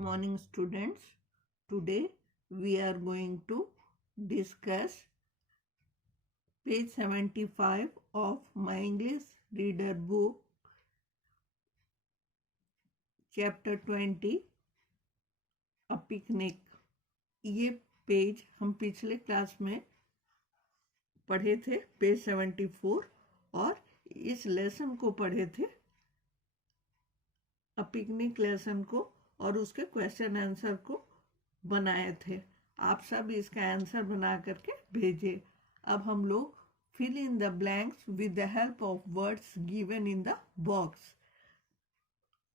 Morning students. Today we are going to discuss page 75 of my English reader book, chapter 20, a picnic. ये page हम पिछले class में पढ़े थे, page 74, और इस लेसन को पढ़े थे, अ पिकनिक लेसन को, और उसके क्वेश्चन आंसर को बनाए थे। आप सब इसका आंसर बना करके भेजिए। अब हम लोग fill in the blanks with the help of words given in the box.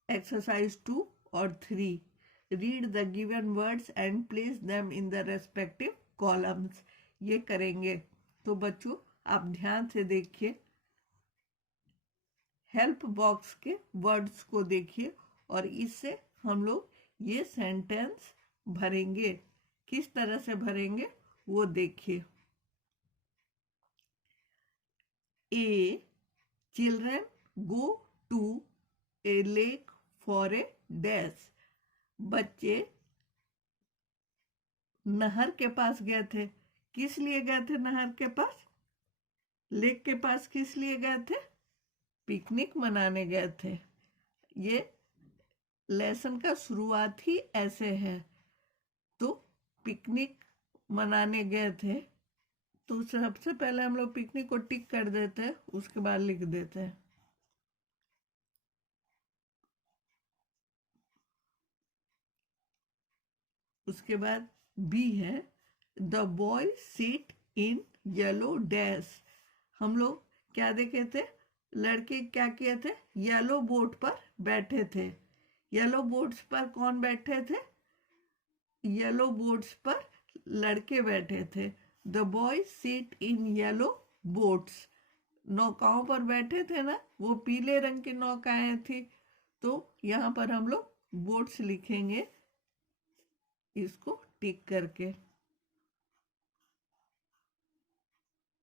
Exercise 2 और 3, read the given words and place them in the respective columns. ये करेंगे। तो बच्चों आप ध्यान से देखिए, हेल्प बॉक्स के वर्ड्स को देखिए और इससे हम लोग ये सेंटेंस भरेंगे। किस तरह से भरेंगे वो देखिए। A, children go to a lake for a dash. बच्चे नहर के पास गए थे। किस लिए गए थे नहर के पास? लेक के पास किस लिए गए थे? पिकनिक मनाने गए थे। ये लेसन का शुरुआत ही ऐसे है। तो पिकनिक मनाने गए थे, तो सबसे पहले हम लोग पिकनिक को टिक कर देते हैं, उसके बाद लिख देते हैं। उसके बाद बी है, the boy seat in yellow dash. हम लोग क्या देखे थे? लड़के क्या किए थे? येलो बोट पर बैठे थे। येलो बोट्स पर कौन बैठे थे? येलो बोट्स पर लड़के बैठे थे। The boy seat in yellow boats. नौकाओं पर बैठे थे ना, वो पीले रंग की नौकाएं थी। तो यहाँ पर हम लोग बोट्स लिखेंगे, इसको टिक करके,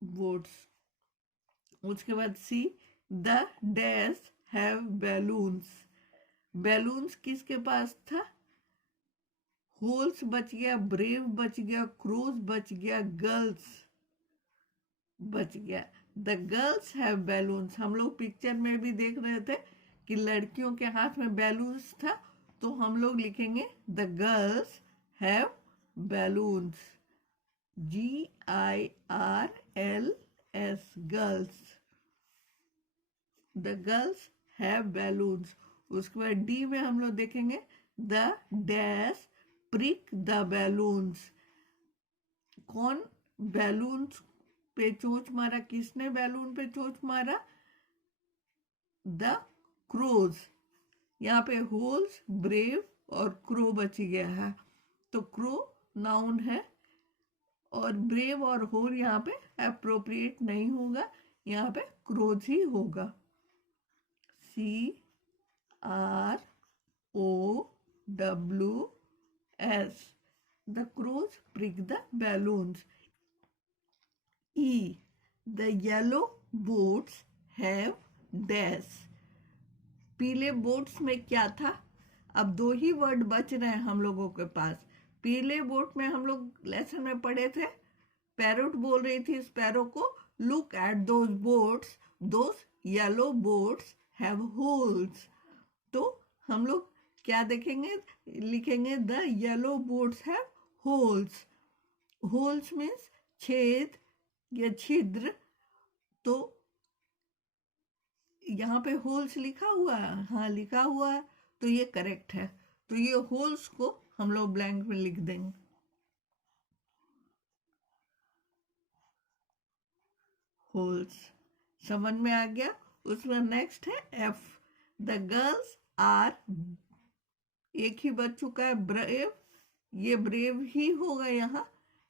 बोट्स। उसके बाद C, the dash have balloons. Balloons किसके पास था? होल्स बच गया, ब्रेव बच गया, क्रोज बच गया, गर्ल्स बच गया। The girls have balloons. हम लोग पिक्चर में भी देख रहे थे कि लड़कियों के हाथ में बैलून्स था, तो हम लोग लिखेंगे the girls have balloons. GIRLS, girls. The girls have balloons. उसके बाद डी में हम लोग देखेंगे, the dash prick the balloons. कौन बैलून्स पे चोंच मारा? किसने बैलून पे चोंच मारा? The crows. यहाँ पे होल्स, ब्रेव और क्रो बच गया है, तो क्रो नाउन है और ब्रेव और होल यहाँ पे अप्रोप्रिएट नहीं होगा, यहाँ पे क्रोज ही होगा। CROWS, the crows prick the balloons. E, the yellow boats have dash. पीले बोट्स में क्या था? अब 2 ही वर्ड बच रहे हैं हम लोगों के पास। पीले बोट में हम लोग लेसन में पढ़े थे, पैरोट बोल रही थी स्पैरो को, look at those boats, those yellow boats have holes. तो हम लोग क्या देखेंगे? लिखेंगे the yellow boats have holes. Holes means छेद या छिद्र। तो यहाँ पे होल्स लिखा हुआ है, हाँ लिखा हुआ है, तो ये करेक्ट है। तो ये होल्स को हम लोग ब्लैंक में लिख देंगे। होल्स समझ में आ गया। उसमें नेक्स्ट है F, द गर्ल्स आर, एक ही बच चुका है, ब्रेव। ये ब्रेव ही होगा यहाँ,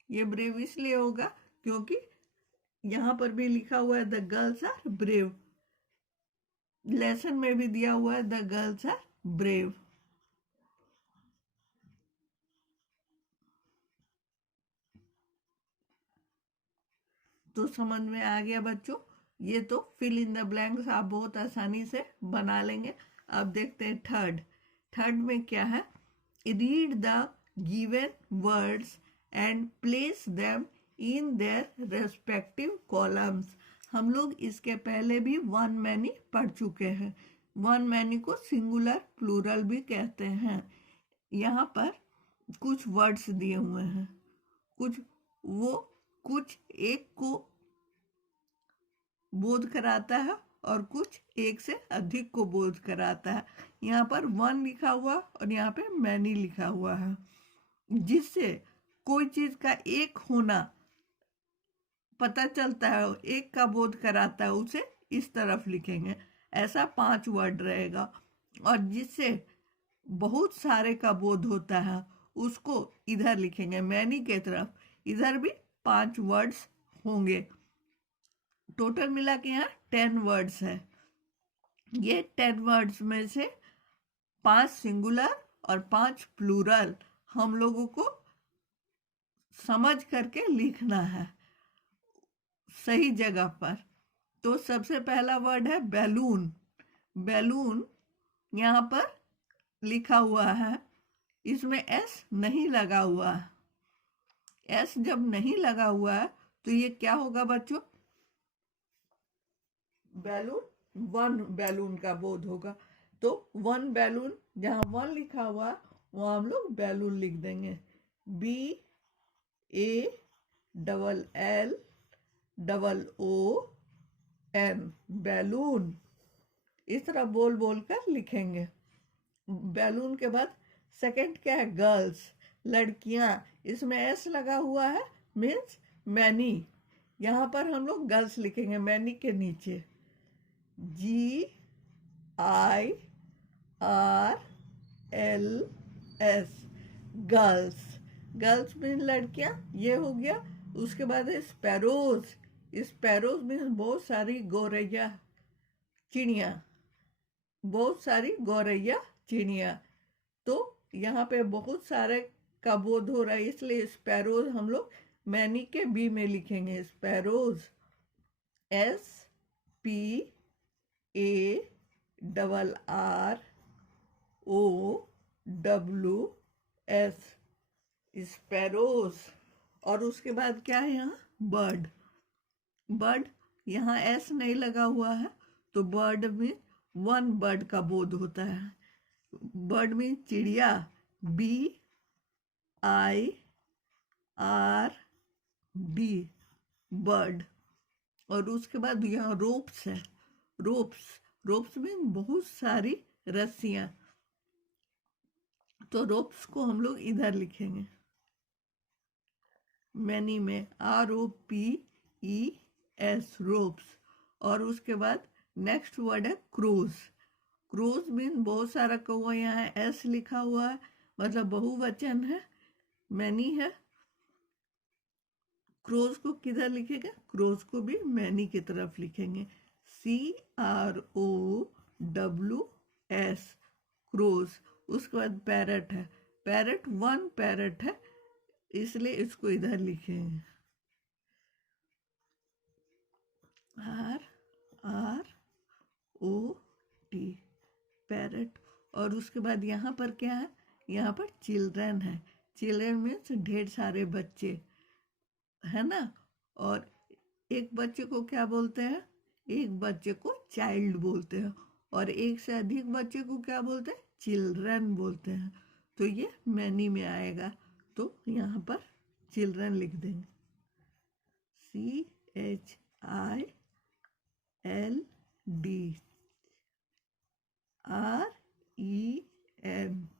ये ब्रेव इसलिए होगा क्योंकि यहाँ पर भी लिखा हुआ है the girls are brave. Lesson में भी दिया हुआ है द गर्ल्स आर ब्रेव। तो समझ में आ गया बच्चों। ये तो फिल इन द ब्लैंक्स आप बहुत आसानी से बना लेंगे। अब देखते हैं थर्ड। थर्ड में क्या है? read the given words and place them in their respective columns. हम लोग इसके पहले भी वन मैनी पढ़ चुके हैं। वन मैनी को सिंगुलर प्लूरल भी कहते हैं। यहाँ पर कुछ वर्ड्स दिए हुए हैं, कुछ एक को बोध कराता है और कुछ एक से अधिक को बोध कराता है। यहाँ पर वन लिखा हुआ और यहाँ पे मैनी लिखा हुआ है, जिससे कोई चीज का एक होना पता चलता है, एक का बोध कराता है, उसे इस तरफ लिखेंगे। ऐसा 5 वर्ड रहेगा। और जिससे बहुत सारे का बोध होता है उसको इधर लिखेंगे मैनी के तरफ। इधर भी 5 वर्ड्स होंगे। टोटल मिला के यहाँ 10 वर्ड्स है। ये 10 वर्ड्स में से 5 सिंगुलर और 5 प्लूरल हम लोगों को समझ करके लिखना है सही जगह पर। तो सबसे पहला वर्ड है बैलून। बैलून यहाँ पर लिखा हुआ है, इसमें एस नहीं लगा हुआ है। एस जब नहीं लगा हुआ है तो ये क्या होगा बच्चों? बैलून, वन बैलून का बोध होगा। तो वन बैलून, जहाँ वन लिखा हुआ है वहाँ हम लोग बैलून लिख देंगे। BALLOON, balloon. इस तरह बोल बोल कर लिखेंगे। बैलून के बाद सेकंड क्या है? गर्ल्स, लड़कियां। इसमें एस लगा हुआ है, मीन्स मैनी। यहाँ पर हम लोग गर्ल्स लिखेंगे मैनी के नीचे। GIRLS, girls. गर्ल्स मीन लड़कियां, ये हो गया। उसके बाद है स्पैरोज। स्पैरोज मीन बहुत सारी गौरैया चिड़िया, बहुत सारी गौरैया चिड़िया। तो यहाँ पे बहुत सारे का बोध हो रहा है, इसलिए स्पैरोज हम लोग मैनी के बी में लिखेंगे। Sparrows, SPARROWS, sparrows. और उसके बाद क्या है यहाँ? बर्ड। बर्ड, यहाँ एस नहीं लगा हुआ है तो बर्ड में वन बर्ड का बोध होता है। बर्ड में चिड़िया, BIRD, बर्ड। और उसके बाद यहाँ रोप्स है। रोप्स में बहुत सारी रस्सियां। तो रोप्स को हम लोग इधर लिखेंगे मैनी में, ROPES, रोप्स। और उसके बाद नेक्स्ट वर्ड है क्रोज। क्रोज मीन बहुत सारा कौवा। यहाँ एस लिखा हुआ है, मतलब बहुवचन है, मैनी है। क्रोज को किधर लिखेंगे? क्रोज को भी मैनी की तरफ लिखेंगे। CROWS, crows. उसके बाद पैरट है। पैरट, वन पैरट है, इसलिए इसको इधर लिखेंगे RROT, पैरट। और उसके बाद यहाँ पर क्या है? यहाँ पर चिल्ड्रन है। चिल्ड्रन मीन्स ढेर सारे बच्चे, है ना। और एक बच्चे को क्या बोलते हैं? एक बच्चे को चाइल्ड बोलते हैं। और एक से अधिक बच्चे को क्या बोलते हैं? चिल्ड्रन बोलते हैं। तो ये मैनी में आएगा। तो यहाँ पर चिल्ड्रन लिख देंगे, CHILDREN,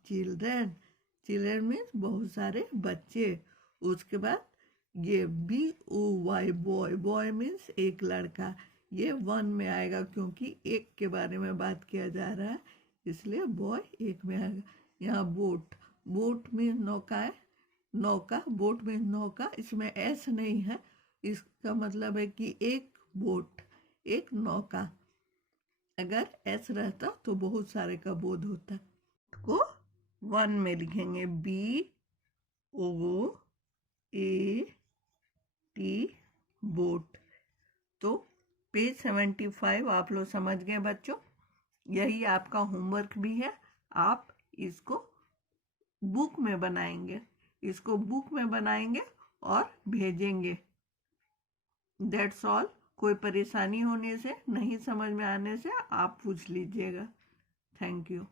चिल्ड्रन। चिल्ड्रन मीन्स बहुत सारे बच्चे। उसके बाद ये BOY, बॉय। बॉय मीन्स एक लड़का। ये वन में आएगा क्योंकि एक के बारे में बात किया जा रहा है, इसलिए बॉय एक में आएगा। यहाँ बोट, बोट मीन्स नौका है, नौका। बोट मीन्स नौका। इसमें एस नहीं है, इसका मतलब है कि एक बोट, एक नौका। अगर एस रहता तो बहुत सारे का बोध होता। को वन में लिखेंगे, BOAT, बोट। तो पेज 75 आप लोग समझ गए बच्चों। यही आपका होमवर्क भी है, आप इसको बुक में बनाएंगे, इसको बुक में बनाएंगे और भेजेंगे। That's all. कोई परेशानी होने से, नहीं समझ में आने से आप पूछ लीजिएगा। Thank you.